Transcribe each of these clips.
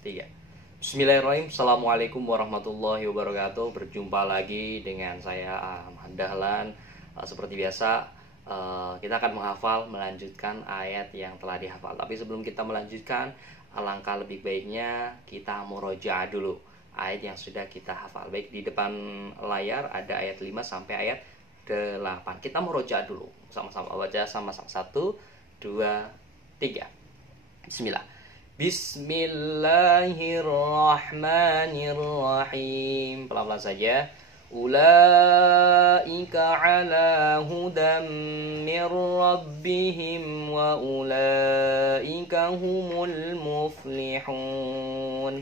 Tiga. Bismillahirrahmanirrahim. Assalamualaikum warahmatullahi wabarakatuh. Berjumpa lagi dengan saya Ahmad Dahlan. Seperti biasa, kita akan melanjutkan ayat yang telah dihafal. Tapi sebelum kita melanjutkan, alangkah lebih baiknya kita murojaah dulu ayat yang sudah kita hafal. Baik, di depan layar ada ayat 5 sampai ayat 8. Kita murojaah dulu. Sama-sama baca, sama-sama. 1, 2, 3. Bismillah. Bismillahirrahmanirrahim. Pelan-pelan saja. Ulaika ala hudam mir rabbihim wa ulaika humul muflihun.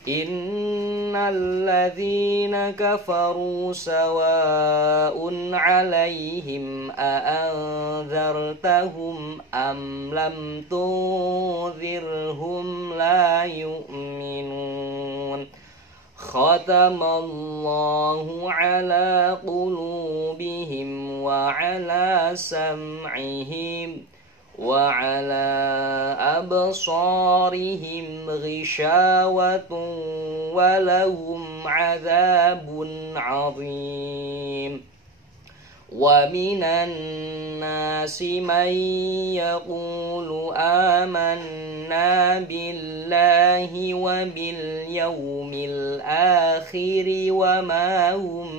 Innal ladzina kafaru sawa'un 'alaihim a'anzartahum am lam tunzirhum la yu'minun. Khatamallahu 'ala qulubihim wa 'ala sam'ihim wa 'ala absarihim ghishawatun wa lahum 'adzabun 'adzim. Wa minan nasi man yaqulu amanna billahi wa bil yawmil akhir wa ma hum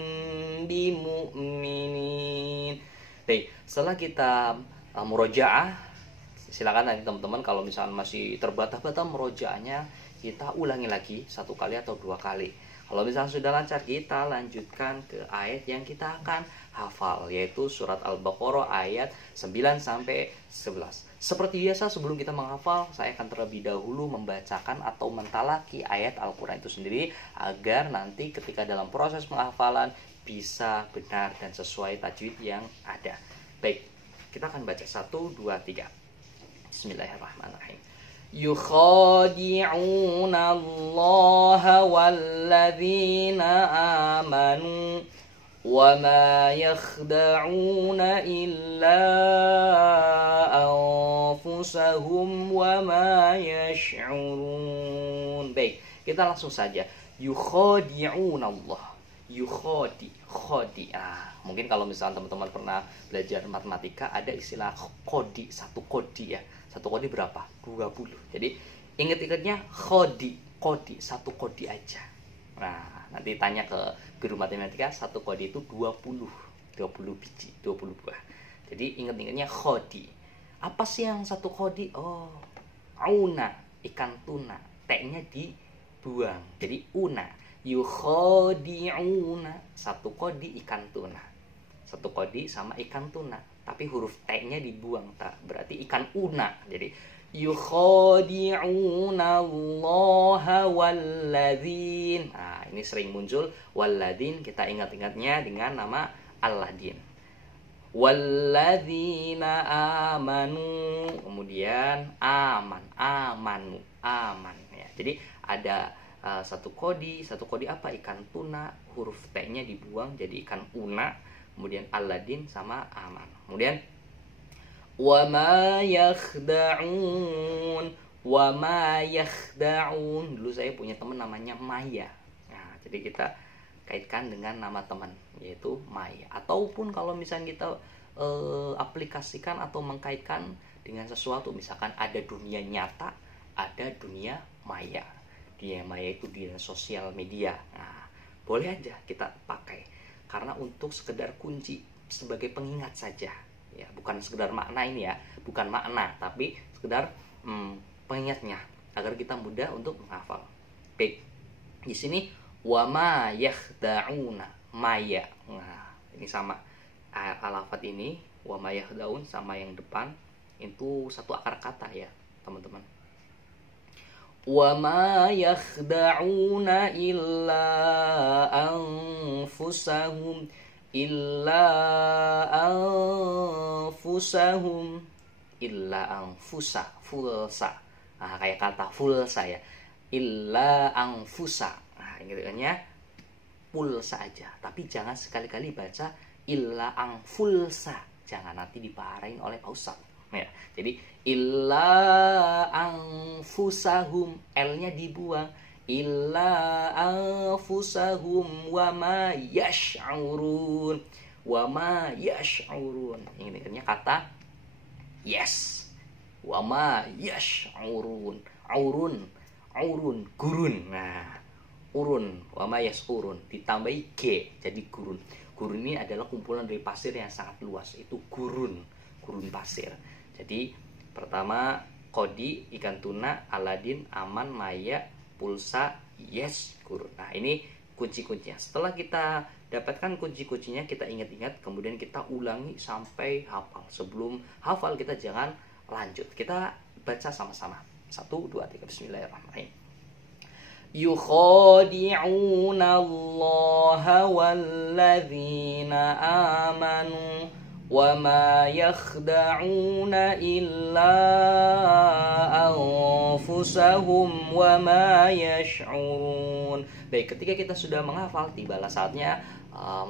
bimu'minin. Baik, setelah kita murojaah, silakan nanti teman-teman kalau misalnya masih terbata-bata murojaahnya, kita ulangi lagi 1 kali atau 2 kali. Kalau misalnya sudah lancar, kita lanjutkan ke ayat yang kita akan hafal, yaitu surat Al-Baqarah ayat 9 sampai 11. Seperti biasa, sebelum kita menghafal, saya akan terlebih dahulu membacakan atau mentalaki ayat Al-Quran itu sendiri, agar nanti ketika dalam proses penghafalan bisa benar dan sesuai tajwid yang ada. Baik, kita akan baca 1, 2, 3. Bismillahirrahmanirrahim. Yukhadi'una Allah walladzina amanu wa ma yakhda'una illa anfusahum wa ma yash'urun. Baik, kita langsung saja. Yukhadi'una Allah. Khodi. Mungkin kalau misalnya teman-teman pernah belajar matematika, ada istilah kodi, 1 kodi ya. 1 kodi berapa? 20. Jadi ingat-ingatnya kodi, 1 kodi aja. Nah, nanti tanya ke guru matematika, 1 kodi itu 20 biji, 20 buah. Jadi ingat-ingatnya kodi. Apa sih yang 1 kodi? Oh, una, ikan tuna. T-nya dibuang. Jadi una. Yukhadi'una, 1 kodi ikan tuna. 1 kodi sama ikan tuna, tapi huruf T-nya dibuang, tak berarti ikan una. Jadi yukhadi'una Allah walladzin. Nah, ini sering muncul walladzin, kita ingat-ingatnya dengan nama Al-ladin. Walladzina amanu, kemudian amanu ya. Jadi ada 1 kodi apa? Ikan tuna, huruf T-nya dibuang jadi ikan una, kemudian Aladin sama aman. Kemudian wa ma yakhda'un. Dulu saya punya teman namanya Maya. Nah, jadi kita kaitkan dengan nama teman, yaitu Maya. Ataupun kalau misalnya kita aplikasikan atau mengkaitkan dengan sesuatu, misalkan ada dunia nyata, ada dunia maya. Dunia maya itu di sosial media. Nah, boleh aja kita pakai, karena untuk sekedar kunci, sebagai pengingat saja ya, bukan sekedar makna ini ya, bukan makna, tapi sekedar pengingatnya agar kita mudah untuk menghafal. Baik, di sini wa ma yakhda'una, maya. Nah, ini sama alafat ini, wa ma yakhda'un sama yang depan itu 1 akar kata ya teman-teman. Wa ma yakhda'una illa anfusahum illa anfusa, fulsa. Nah, kayak kata fulsa ya, illa anfusa. Nah, ingatnya pulsa aja, tapi jangan sekali-kali baca illa anfulsa, jangan nanti diparahin oleh Pak Ustadz. Ya, jadi illa anfusahum, L-nya dibuang. Illa anfusahum wa ma yash'urun. Wa ma yash'urun. Ini kata yes. Wa ma yash'urun. Aurun, aurun, gurun. Nah, urun, wa ma yash'urun ditambahi g jadi gurun. Gurun ini adalah kumpulan dari pasir yang sangat luas, itu gurun, gurun pasir. Jadi pertama kodi, ikan tuna, Aladin, aman, maya, pulsa, yes, gurun. Nah, ini kunci-kuncinya. Setelah kita dapatkan kunci-kuncinya, kita ingat-ingat, kemudian kita ulangi sampai hafal. Sebelum hafal kita jangan lanjut, kita baca sama-sama. 1, 2, 3, bismillahirrahmanirrahim. Yukhadi'una Allah walladzina amanu wa ma yakhda'una illa anfusahum wa ma yash'urun. Baik, ketika kita sudah menghafal, tibalah saatnya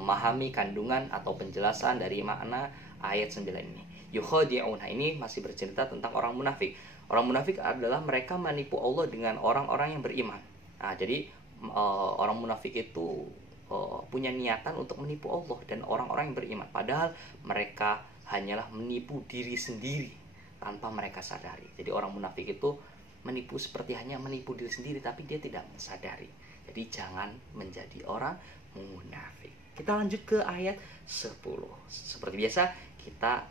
memahami kandungan atau penjelasan dari makna ayat 9 ini. Yukhadi'una ini masih bercerita tentang orang munafik. Orang munafik adalah mereka menipu Allah dengan orang-orang yang beriman. Nah, jadi orang munafik itu punya niatan untuk menipu Allah dan orang-orang yang beriman. Padahal mereka hanyalah menipu diri sendiri tanpa mereka sadari. Jadi orang munafik itu menipu seperti hanya menipu diri sendiri, tapi dia tidak sadari. Jadi jangan menjadi orang munafik. Kita lanjut ke ayat 10. Seperti biasa,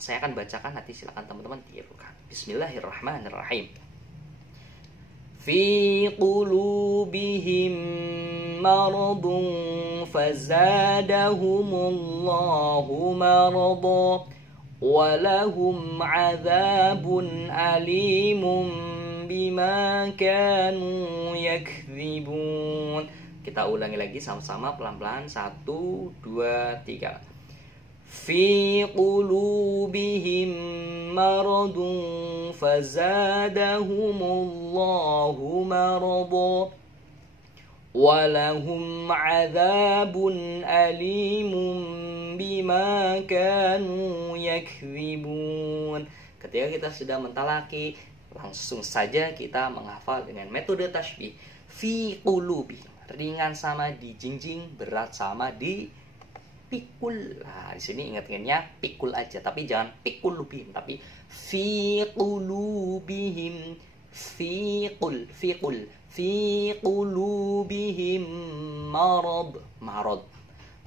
saya akan bacakan, nanti silakan teman-teman tirukan. Bismillahirrahmanirrahim. Fi qulubihim maradun fazadahumullahu marada walahum azabun alimun bima kanu yakdzibun. Kita ulangi lagi sama-sama pelan-pelan. 1, 2, 3. Fi qulubihim maradun fazadahumullahu marada walahum azabun alimun bima kanu yakdzibun. Ketika kita sudah mentalaki, langsung saja kita menghafal dengan metode tasbih. Fi qulubi, ringan sama di jinjing, berat sama di pikul. Nah, di sini ingat-ingatnya pikul aja, tapi jangan pikul lubihim, tapi fi qulubihim, fi qulubihim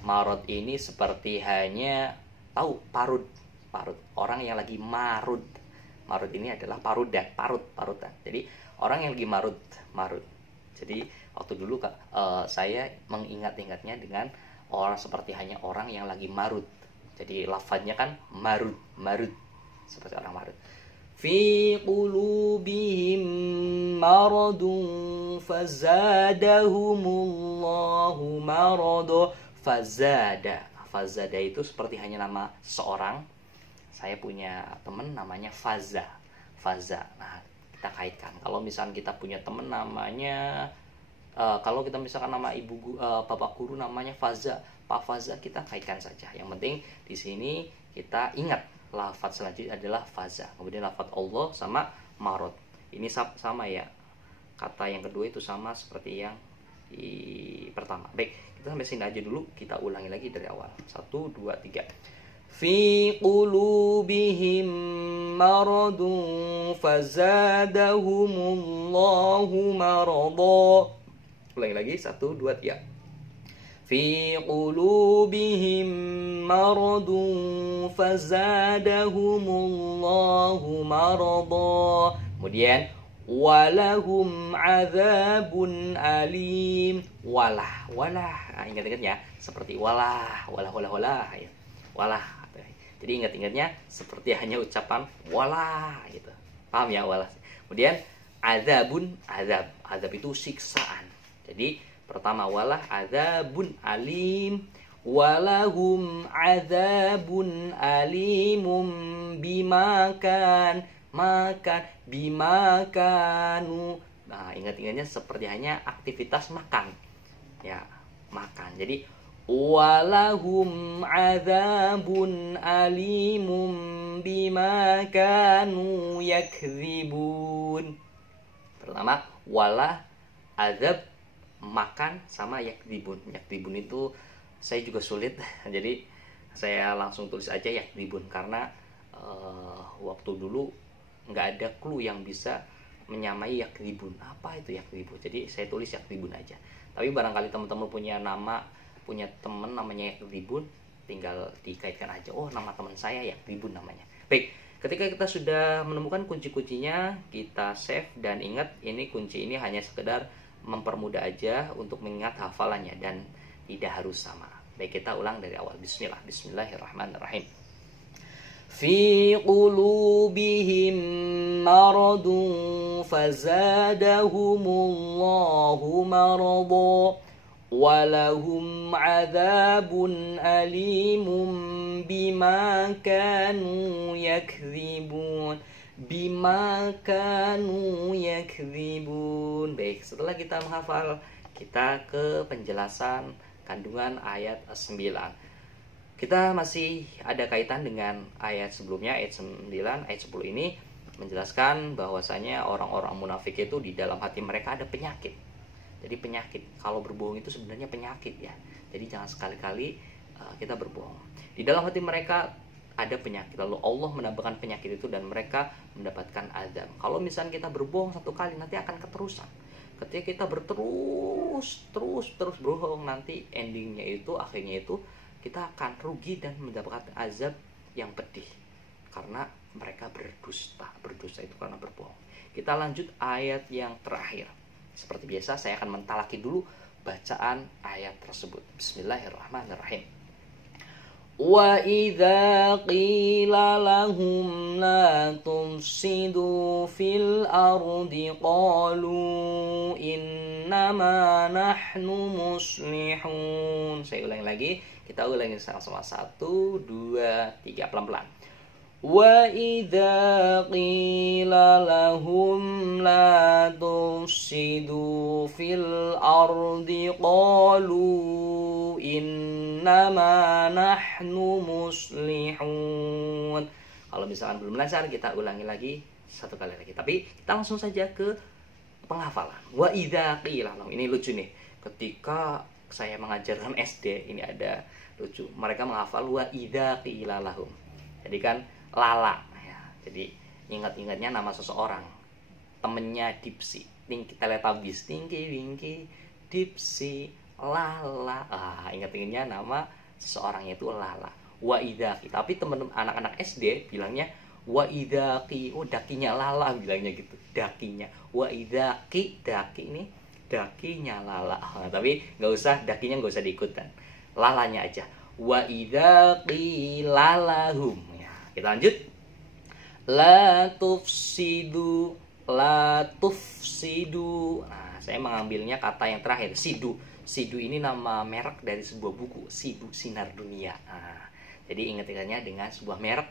marad ini seperti hanya tahu parut. Orang yang lagi marud ini adalah parutan. Jadi orang yang lagi marud. Jadi waktu dulu saya mengingat-ingatnya dengan orang seperti hanya orang yang lagi marud. Jadi lafadznya kan marud, seperti orang marud. Fi qulubihim maradun fazadahumullahu marada. Fazada itu seperti hanya nama seorang. Saya punya teman namanya Faza. Nah, kita kaitkan. Kalau misalnya kita punya teman namanya kalau kita misalkan nama bapak guru namanya Faza, Pak Faza, kita kaitkan saja. Yang penting di sini kita ingat lafaz selanjutnya adalah Faza. Kemudian lafaz Allah sama marad. Ini sama ya. Kata yang kedua itu sama seperti yang di pertama. Baik, kita sampai sini aja dulu. Kita ulangi lagi dari awal. 1, 2, 3. Fi qulubihim maradun fazadahumullahu marada. Ulangi lagi, 1, 2, 3. Fi qulubihim maradun fazadahumullahu marada. Kemudian walahum azabun alim. Walah. Nah, ingat-ingat ya, seperti walah ya. Walah. Jadi ingat-ingatnya seperti hanya ucapan walah gitu. Paham ya, walah. Kemudian azab itu siksaan. Jadi pertama walah azabun alim, walahum azabun alimum bimakanu. Nah, ingat-ingatnya seperti hanya aktivitas makan. Ya, makan. Jadi walahum adzabun alimum bima kanu yakdzibun. Pertama, wala azab makan sama yakdzibun. Yakdzibun itu saya juga sulit, jadi saya langsung tulis aja yakdzibun karena waktu dulu nggak ada clue yang bisa menyamai yakdzibun. Apa itu yakdzibun? Jadi saya tulis yakdzibun aja. Tapi barangkali teman-teman punya teman namanya yakdzibun, tinggal dikaitkan aja. Oh, nama teman saya yakdzibun namanya. Baik, ketika kita sudah menemukan kunci-kuncinya, kita save dan ingat ini kunci ini hanya sekedar mempermudah aja untuk mengingat hafalannya dan tidak harus sama. Baik, kita ulang dari awal. Bismillahirrahmanirrahim. Fi qulubihim maradun fazadahumullahu marada walahum adzabun alimun bima kanu yakdzibun. Baik, setelah kita menghafal, kita ke penjelasan kandungan ayat 9. Kita masih ada kaitan dengan ayat sebelumnya, ayat 9, ayat 10 ini menjelaskan bahwasanya orang-orang munafik itu di dalam hati mereka ada penyakit. Jadi penyakit, kalau berbohong itu sebenarnya penyakit ya. Jadi jangan sekali-kali kita berbohong. Di dalam hati mereka ada penyakit, lalu Allah menambahkan penyakit itu dan mereka mendapatkan azab. Kalau misalnya kita berbohong satu kali, nanti akan keterusan. Ketika kita terus berbohong, nanti endingnya itu, akhirnya itu kita akan rugi dan mendapatkan azab yang pedih karena mereka berdusta itu karena berbohong. Kita lanjut ayat yang terakhir. Seperti biasa saya akan mentalaki dulu bacaan ayat tersebut. Bismillahirrahmanirrahim. Wa idza qila lahum la tufsidu fil ardi qalu innama nahnu muslihun. Saya ulangi lagi, kita ulangi sama-sama. 1, 2, 3, pelan-pelan. Wa idza qila lahum la tufsidu fil ardi qalu innama nahnu muslihun. Kalau misalkan belum lancar, kita ulangi lagi satu kali lagi. Tapi kita langsung saja ke penghafalan. Wa idza qila lahum. Ini lucu nih. Ketika saya mengajarkan SD, ini ada lucu. Mereka menghafal wa idza qila lahum. Jadi kan Lala ya. Jadi ingat-ingatnya nama seseorang, temennya Dipsy, Teletubbies, Tinky Winky Dipsy Lala. Ingat-ingatnya nama seseorang yaitu Lala. Wa idaki. Tapi teman-teman anak-anak SD bilangnya wa idaki. Oh, dakinya Lala bilangnya gitu. Dakinya. Wa idaki, daki ini dakinya Lala. Tapi dakinya nggak usah diikutkan. Lalanya aja. Wa idaki lalahum. Kita lanjut. La tufsidu. Nah, saya mengambilnya kata yang terakhir, sidu. Sidu ini nama merek dari sebuah buku, Sidu Sinar Dunia. Nah, jadi ingat-ingatnya dengan sebuah merek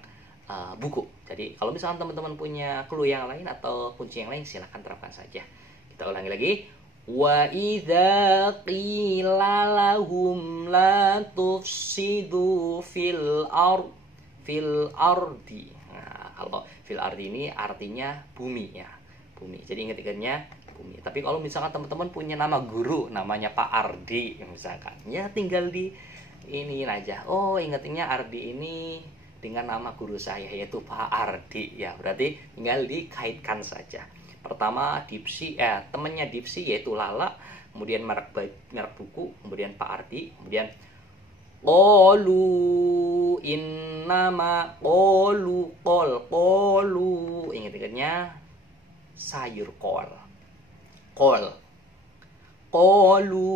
buku. Jadi kalau misalkan teman-teman punya clue yang lain atau kunci yang lain, silahkan terapkan saja. Kita ulangi lagi. Wa idza qila lahum la tufsidu fil ardi. Nah, kalau fil ardi ini artinya bumi ya. Bumi. Jadi ingat-ingatnya bumi. Tapi kalau misalkan teman-teman punya nama guru namanya Pak Ardi misalkan, ya tinggal di ini aja. Oh, ingatnya Ardi ini dengan nama guru saya yaitu Pak Ardi ya. Berarti tinggal dikaitkan saja. Pertama Dipsy, temannya Dipsy yaitu Lala, kemudian merek buku, kemudian Pak Ardi, kemudian Qalu innama qalu ingat-ingatnya sayur kol. Qalu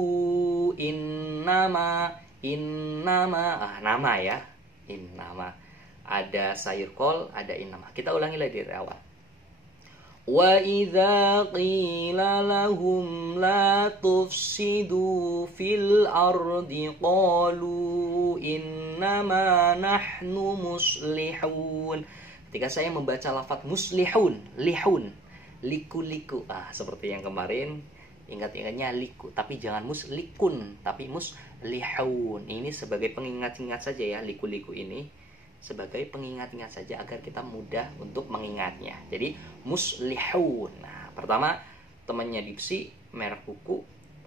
innama nama ya. Innama ada sayur kol, ada innama. Kita ulangi lagi dari awal. Wa idza qila lahum la tufsidu fil ardi qalu innama nahnu muslihun. Ketika saya membaca lafaz muslihun, liku-liku, seperti yang kemarin Ingat-ingatnya liku, tapi jangan muslikun, tapi muslihun. Ini sebagai pengingat-ingat saja ya, liku-liku ini sebagai pengingat-ingat saja agar kita mudah untuk mengingatnya. Jadi muslihun. Nah, pertama temannya dipsi, merek kuku,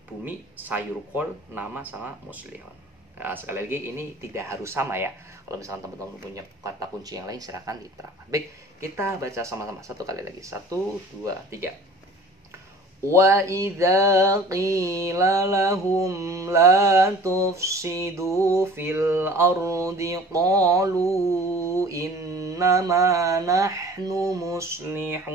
bumi, sayur kol, nama sama muslihun. Nah, sekali lagi ini tidak harus sama ya. Kalau misalkan teman-teman punya kata kunci yang lain silakan diterapkan. Baik, kita baca sama-sama satu kali lagi. 1, 2, 3. Wa idza qila lahum la tufsidu fil ardi qalu innama nahnu muslihun.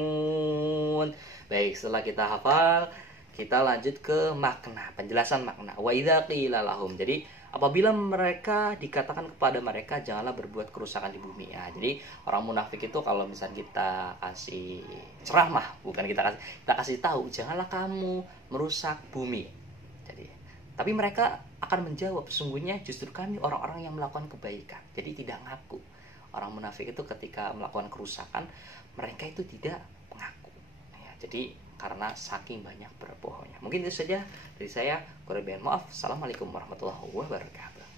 Baik, setelah kita hafal, kita lanjut ke makna, penjelasan makna. Wa idza qila lahum. Jadi apabila mereka dikatakan kepada mereka janganlah berbuat kerusakan di bumi ya. Jadi orang munafik itu kalau misalnya kita kasih ceramah, bukan kita kasih tahu janganlah kamu merusak bumi. Jadi tapi mereka akan menjawab sesungguhnya justru kami orang-orang yang melakukan kebaikan. Jadi tidak ngaku. Orang munafik itu ketika melakukan kerusakan mereka itu tidak mengaku. Ya, jadi karena saking banyak berbohongnya. Mungkin itu saja dari saya. Kurang lebih maaf. Assalamualaikum warahmatullahi wabarakatuh.